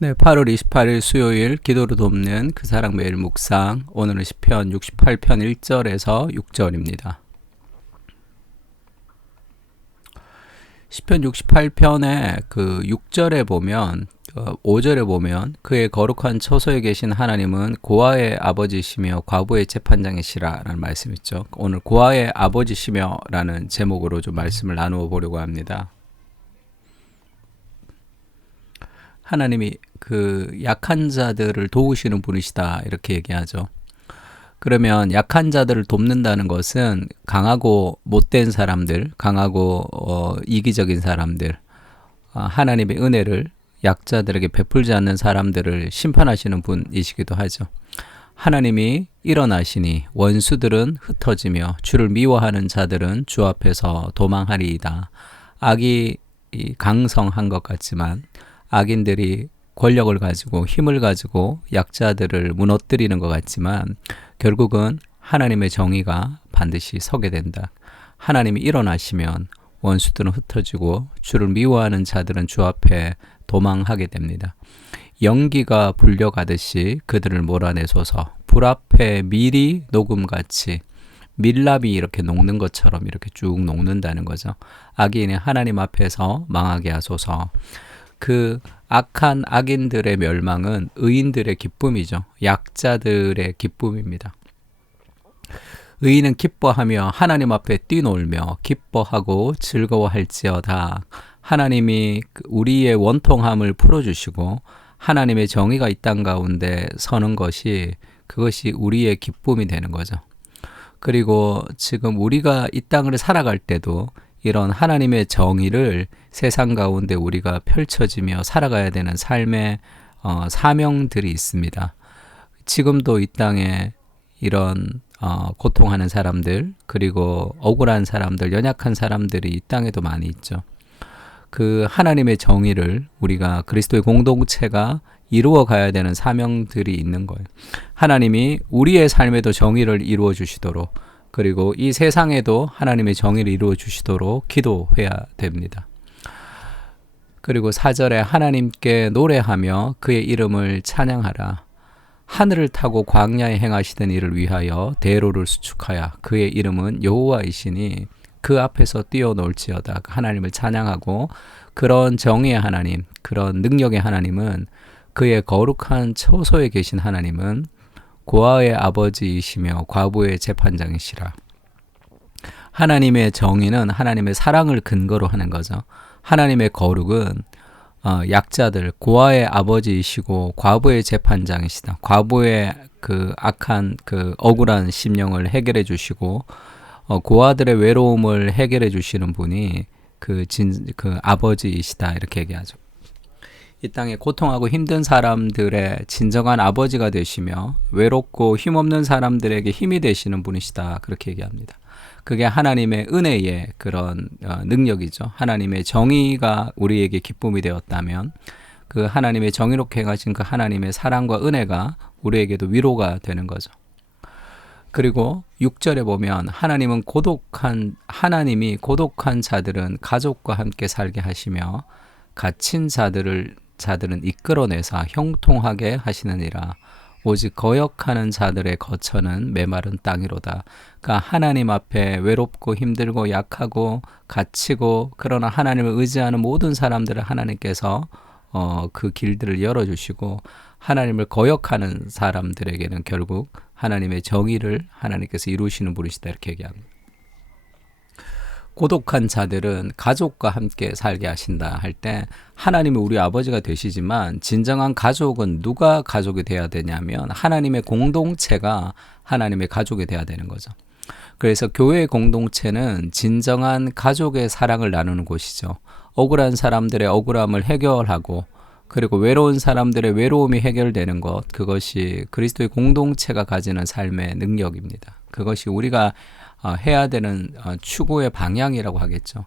네, 8월 28일 수요일 기도로 돕는 그 사랑 매일 묵상. 오늘은 시편 68편 1절에서 6절입니다. 시편 68편의 그 6절에 보면 5절에 보면 그의 거룩한 처소에 계신 하나님은 고아의 아버지시며 과부의 재판장이시라 라는 말씀이 있죠. 오늘 고아의 아버지시며 라는 제목으로 좀 말씀을 나누어 보려고 합니다. 하나님이 그 약한 자들을 도우시는 분이시다 이렇게 얘기하죠. 그러면 약한 자들을 돕는다는 것은 강하고 못된 사람들, 강하고 이기적인 사람들, 하나님의 은혜를 약자들에게 베풀지 않는 사람들을 심판하시는 분이시기도 하죠. 하나님이 일어나시니 원수들은 흩어지며 주를 미워하는 자들은 주 앞에서 도망하리이다. 악이 강성한 것 같지만 악인들이 권력을 가지고 힘을 가지고 약자들을 무너뜨리는 것 같지만 결국은 하나님의 정의가 반드시 서게 된다. 하나님이 일어나시면 원수들은 흩어지고 주를 미워하는 자들은 주 앞에 도망하게 됩니다. 연기가 불려가듯이 그들을 몰아내소서. 불 앞에 밀이 녹음같이 밀랍이 이렇게 녹는 것처럼 이렇게 쭉 녹는다는 거죠. 악인이 하나님 앞에서 망하게 하소서. 그 악한 악인들의 멸망은 의인들의 기쁨이죠. 약자들의 기쁨입니다. 의인은 기뻐하며 하나님 앞에 뛰놀며 기뻐하고 즐거워할지어다. 하나님이 우리의 원통함을 풀어주시고 하나님의 정의가 이 땅 가운데 서는 것이 그것이 우리의 기쁨이 되는 거죠. 그리고 지금 우리가 이 땅을 살아갈 때도 이런 하나님의 정의를 세상 가운데 우리가 펼쳐지며 살아가야 되는 삶의 사명들이 있습니다. 지금도 이 땅에 이런 고통하는 사람들, 그리고 억울한 사람들, 연약한 사람들이 이 땅에도 많이 있죠. 그 하나님의 정의를 우리가 그리스도의 공동체가 이루어 가야 되는 사명들이 있는 거예요. 하나님이 우리의 삶에도 정의를 이루어 주시도록, 그리고 이 세상에도 하나님의 정의를 이루어 주시도록 기도해야 됩니다. 그리고 4절에 하나님께 노래하며 그의 이름을 찬양하라. 하늘을 타고 광야에 행하시던 이를 위하여 대로를 수축하여 그의 이름은 여호와이시니 그 앞에서 뛰어놀지어다. 하나님을 찬양하고 그런 정의의 하나님, 그런 능력의 하나님은 그의 거룩한 처소에 계신 하나님은 고아의 아버지이시며 과부의 재판장이시라. 하나님의 정의는 하나님의 사랑을 근거로 하는 거죠. 하나님의 거룩은 약자들, 고아의 아버지이시고 과부의 재판장이시다. 과부의 그 악한 그 억울한 심령을 해결해 주시고 고아들의 외로움을 해결해 주시는 분이 그 아버지이시다 이렇게 얘기하죠. 이 땅에 고통하고 힘든 사람들의 진정한 아버지가 되시며 외롭고 힘없는 사람들에게 힘이 되시는 분이시다 그렇게 얘기합니다. 그게 하나님의 은혜의 그런 능력이죠. 하나님의 정의가 우리에게 기쁨이 되었다면 그 하나님의 정의롭게 행하신 그 하나님의 사랑과 은혜가 우리에게도 위로가 되는 거죠. 그리고 6절에 보면 하나님이 고독한 자들은 가족과 함께 살게 하시며 갇힌 자들은 이끌어내사 형통하게 하시느니라. 오직 거역하는 자들의 거처는 메마른 땅이로다. 그러니까 하나님 앞에 외롭고 힘들고 약하고 갇히고 그러나 하나님을 의지하는 모든 사람들을 하나님께서 그 길들을 열어주시고 하나님을 거역하는 사람들에게는 결국 하나님의 정의를 하나님께서 이루시는 분이시다 이렇게 얘기합니다. 고독한 자들은 가족과 함께 살게 하신다 할 때 하나님이 우리 아버지가 되시지만 진정한 가족은 누가 가족이 돼야 되냐면 하나님의 공동체가 하나님의 가족이 돼야 되는 거죠. 그래서 교회의 공동체는 진정한 가족의 사랑을 나누는 곳이죠. 억울한 사람들의 억울함을 해결하고 그리고 외로운 사람들의 외로움이 해결되는 것, 그것이 그리스도의 공동체가 가지는 삶의 능력입니다. 그것이 우리가 해야 되는 추구의 방향이라고 하겠죠.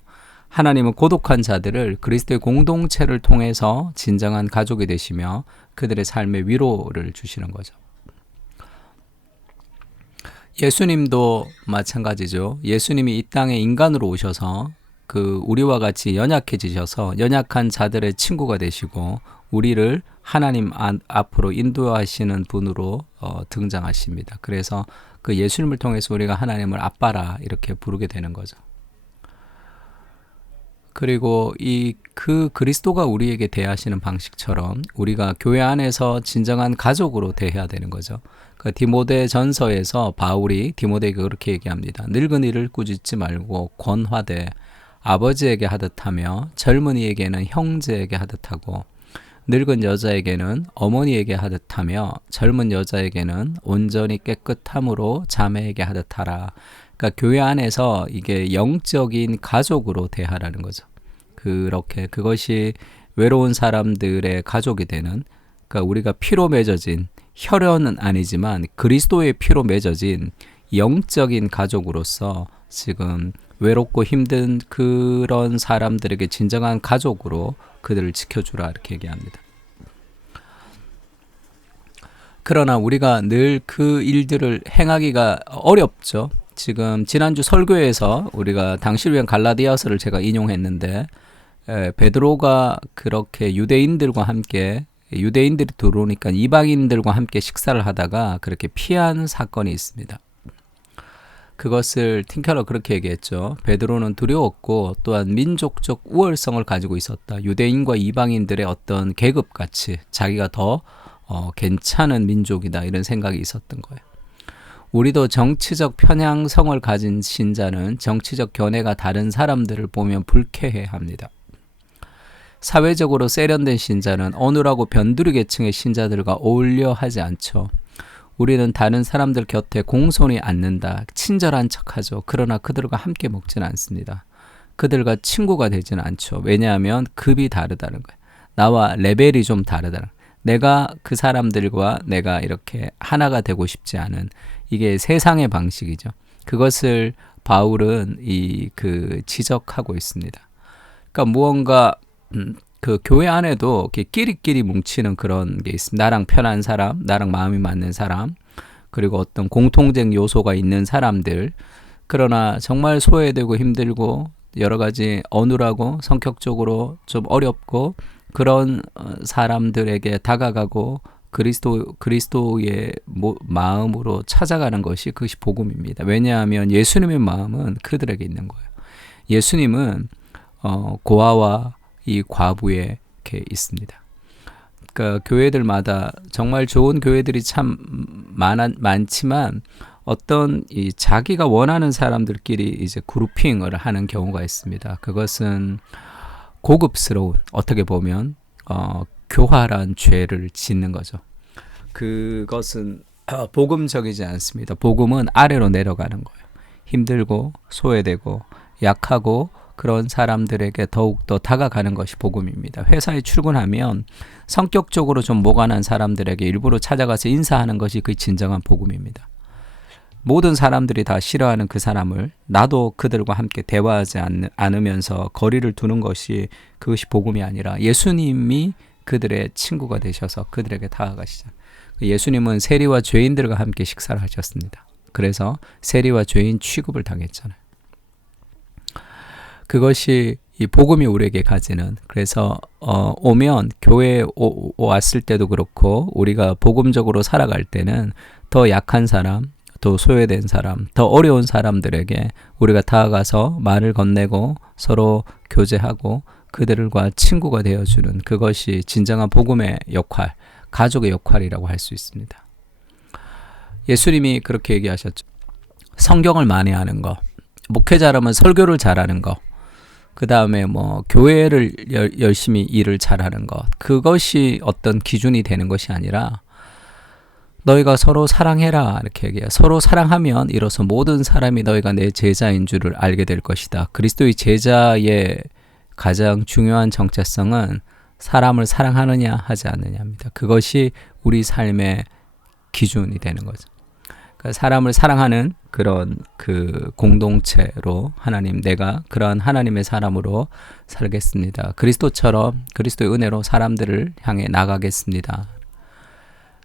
하나님은 고독한 자들을 그리스도의 공동체를 통해서 진정한 가족이 되시며 그들의 삶의 위로를 주시는 거죠. 예수님도 마찬가지죠. 예수님이 이 땅에 인간으로 오셔서 그 우리와 같이 연약해지셔서 연약한 자들의 친구가 되시고 우리를 하나님 앞으로 인도하시는 분으로 등장하십니다. 그래서 그 예수님을 통해서 우리가 하나님을 아빠라 이렇게 부르게 되는 거죠. 그리고 그 그리스도가 우리에게 대하시는 방식처럼 우리가 교회 안에서 진정한 가족으로 대해야 되는 거죠. 그 디모데 전서에서 바울이 디모데에게 그렇게 얘기합니다. 늙은이를 꾸짖지 말고 권하되 아버지에게 하듯하며 젊은이에게는 형제에게 하듯하고 늙은 여자에게는 어머니에게 하듯하며 젊은 여자에게는 온전히 깨끗함으로 자매에게 하듯하라. 그러니까 교회 안에서 이게 영적인 가족으로 대하라는 거죠. 그렇게 그것이 외로운 사람들의 가족이 되는, 그러니까 우리가 피로 맺어진, 혈연은 아니지만 그리스도의 피로 맺어진 영적인 가족으로서 지금 외롭고 힘든 그런 사람들에게 진정한 가족으로 그들을 지켜주라 이렇게 얘기합니다. 그러나 우리가 늘 그 일들을 행하기가 어렵죠. 지금 지난주 설교에서 우리가 당신을 위한 갈라디아서를 제가 인용했는데 베드로가 그렇게 유대인들과 함께, 유대인들이 들어오니까 이방인들과 함께 식사를 하다가 그렇게 피한 사건이 있습니다. 그것을 틴켈러 그렇게 얘기했죠. 베드로는 두려웠고 또한 민족적 우월성을 가지고 있었다. 유대인과 이방인들의 어떤 계급같이 자기가 더 괜찮은 민족이다 이런 생각이 있었던 거예요. 우리도 정치적 편향성을 가진 신자는 정치적 견해가 다른 사람들을 보면 불쾌해합니다. 사회적으로 세련된 신자는 어눌하고 변두리 계층의 신자들과 어울려 하지 않죠. 우리는 다른 사람들 곁에 공손히 앉는다. 친절한 척하죠. 그러나 그들과 함께 먹지는 않습니다. 그들과 친구가 되지는 않죠. 왜냐하면 급이 다르다는 거예요. 나와 레벨이 좀 다르다는 거예요. 내가 그 사람들과 내가 이렇게 하나가 되고 싶지 않은, 이게 세상의 방식이죠. 그것을 바울은 지적하고 있습니다. 그러니까 무언가 그 교회 안에도 이렇게 끼리끼리 뭉치는 그런 게 있습니다. 나랑 편한 사람, 나랑 마음이 맞는 사람, 그리고 어떤 공통적 요소가 있는 사람들. 그러나 정말 소외되고 힘들고 여러 가지 어눌하고 성격적으로 좀 어렵고 그런 사람들에게 다가가고 그리스도의 마음으로 찾아가는 것이 그것이 복음입니다. 왜냐하면 예수님의 마음은 그들에게 있는 거예요. 예수님은 고아와 이 과부에게 있습니다. 그러니까 교회들마다 정말 좋은 교회들이 참 많지만 어떤 자기가 원하는 사람들끼리 이제 그룹핑을 하는 경우가 있습니다. 그것은 고급스러운, 어떻게 보면 교활한 죄를 짓는 거죠. 그것은 복음적이지 않습니다. 복음은 아래로 내려가는 거예요. 힘들고 소외되고 약하고 그런 사람들에게 더욱더 다가가는 것이 복음입니다. 회사에 출근하면 성격적으로 좀 모관한 사람들에게 일부러 찾아가서 인사하는 것이 그 진정한 복음입니다. 모든 사람들이 다 싫어하는 그 사람을 나도 그들과 함께 대화하지 않으면서 거리를 두는 것이, 그것이 복음이 아니라 예수님이 그들의 친구가 되셔서 그들에게 다가가시잖아요. 예수님은 세리와 죄인들과 함께 식사를 하셨습니다. 그래서 세리와 죄인 취급을 당했잖아요. 그것이 이 복음이 우리에게 가지는, 그래서 오면 교회에 왔을 때도 그렇고 우리가 복음적으로 살아갈 때는 더 약한 사람, 더 소외된 사람, 더 어려운 사람들에게 우리가 다가가서 말을 건네고 서로 교제하고 그들과 친구가 되어주는, 그것이 진정한 복음의 역할, 가족의 역할이라고 할 수 있습니다. 예수님이 그렇게 얘기하셨죠. 성경을 많이 아는 거, 목회자라면 설교를 잘하는 거, 그 다음에 교회를 열심히 일을 잘하는 것, 그것이 어떤 기준이 되는 것이 아니라 너희가 서로 사랑해라 이렇게 얘기해요. 서로 사랑하면 이로써 모든 사람이 너희가 내 제자인 줄을 알게 될 것이다. 그리스도의 제자의 가장 중요한 정체성은 사람을 사랑하느냐 하지 않느냐입니다. 그것이 우리 삶의 기준이 되는 거죠. 그러니까 사람을 사랑하는 그런 그 공동체로 하나님, 내가 그러한 하나님의 사람으로 살겠습니다. 그리스도처럼 그리스도의 은혜로 사람들을 향해 나가겠습니다.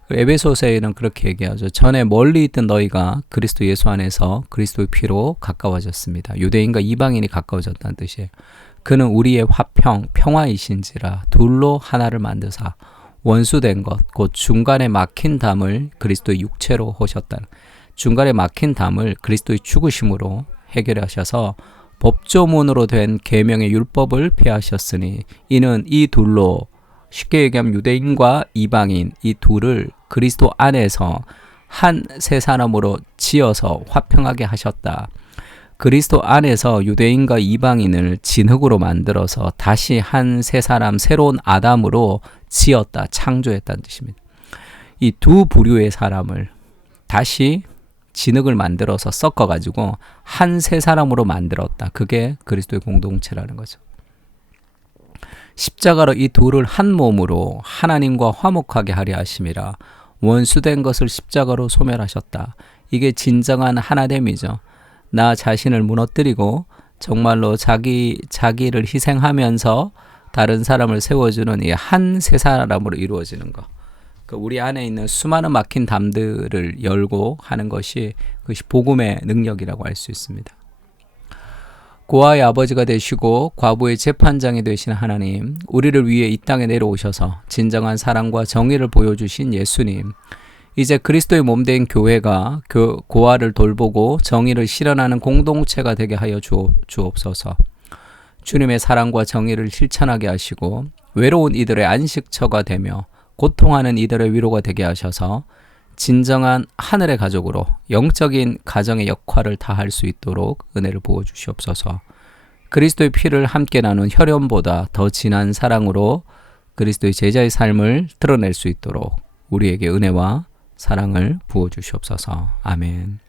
에베소서에는 그렇게 얘기하죠. 전에 멀리 있던 너희가 그리스도 예수 안에서 그리스도의 피로 가까워졌습니다. 유대인과 이방인이 가까워졌다는 뜻이에요. 그는 우리의 화평, 평화이신지라 둘로 하나를 만드사 원수된 것, 곧 중간에 막힌 담을 그리스도의 육체로 하셨다. 중간에 막힌 담을 그리스도의 죽으심으로 해결하셔서 법조문으로 된 계명의 율법을 폐하셨으니 이는 이 둘로, 쉽게 얘기하면 유대인과 이방인 이 둘을 그리스도 안에서 한 세 사람으로 지어서 화평하게 하셨다. 그리스도 안에서 유대인과 이방인을 진흙으로 만들어서 다시 한 세 사람 새로운 아담으로 지었다, 창조했다는 뜻입니다. 이 두 부류의 사람을 다시 진흙을 만들어서 섞어가지고 한 세 사람으로 만들었다. 그게 그리스도의 공동체라는 거죠. 십자가로 이 둘을 한 몸으로 하나님과 화목하게 하려 하심이라. 원수된 것을 십자가로 소멸하셨다. 이게 진정한 하나됨이죠. 나 자신을 무너뜨리고 정말로 자기를 희생하면서 다른 사람을 세워주는 이 한 세 사람으로 이루어지는 것. 우리 안에 있는 수많은 막힌 담들을 열고 하는 것이 그것이 복음의 능력이라고 할 수 있습니다. 고아의 아버지가 되시고 과부의 재판장이 되신 하나님, 우리를 위해 이 땅에 내려오셔서 진정한 사랑과 정의를 보여주신 예수님, 이제 그리스도의 몸된 교회가 고아를 돌보고 정의를 실현하는 공동체가 되게 하여 주옵소서. 주님의 사랑과 정의를 실천하게 하시고 외로운 이들의 안식처가 되며 고통하는 이들의 위로가 되게 하셔서 진정한 하늘의 가족으로 영적인 가정의 역할을 다할 수 있도록 은혜를 부어주시옵소서. 그리스도의 피를 함께 나눈 혈연보다 더 진한 사랑으로 그리스도의 제자의 삶을 드러낼 수 있도록 우리에게 은혜와 사랑을 부어주시옵소서. 아멘.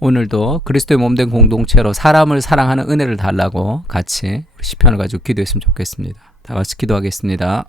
오늘도 그리스도의 몸된 공동체로 사람을 사랑하는 은혜를 달라고 같이 시편을 가지고 기도했으면 좋겠습니다. 다 같이 기도하겠습니다.